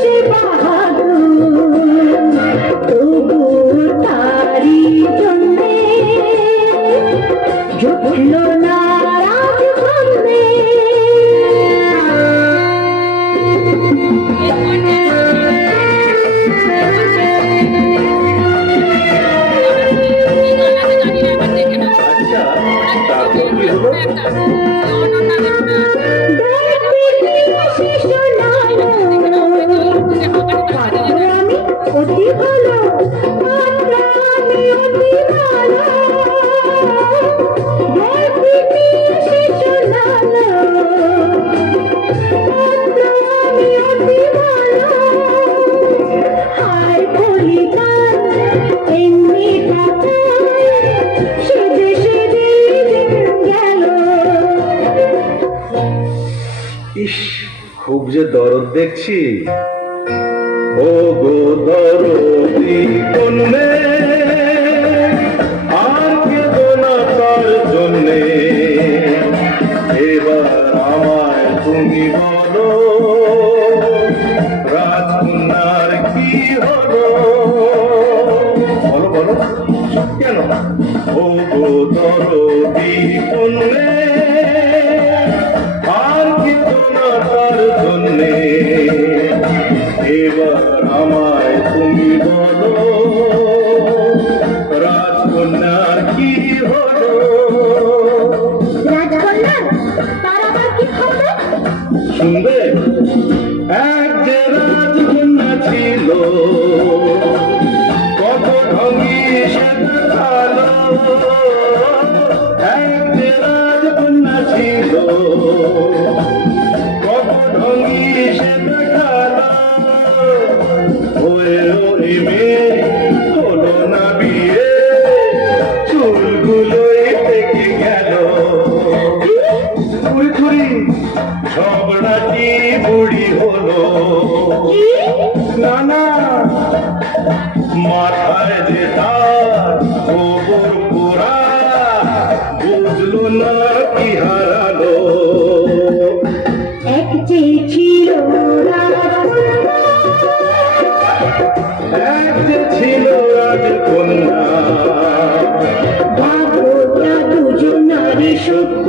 সে বাহাদুর তবু তারি জন্যে জুটল না রাজকন্যে। অতি ভালো ইস, খুব যে দরদ দেখছি। ও গো দরদি কন্যে, আর কেঁদো না তার জন্যে, এবার আমায় তুমি বলো রাজকন্যার কি হলো। বলো বলো কেন? ও গো দরদি কন্যে, আর কেঁদো না তার জন্যে, এবার আমায় তুমি বলো রাজকন্যার কি হলো। রাজকন্যার তার আবার কি হবে? শুনবে? এক যে রাজকন্যা ছিল, কত ঢঙ্গি সে দেখালো। এক যে রাজকন্যা ছিল, কত ঢঙ্গি সে দেখালো। ওরে ওরে মেয়ে হলো না বিয়ে, চুলগুলোই থেকে গেল। ঘুরি ঘুরি ঝগড়াটি বুড়ি হলো। না না, মাথায় যে তার গোবর পোড়া, বুঝলো না কি হারালো। এক যে ছিল এক যে ছিল রাজকন্যা, ভাবনা দুজনারই সত্য।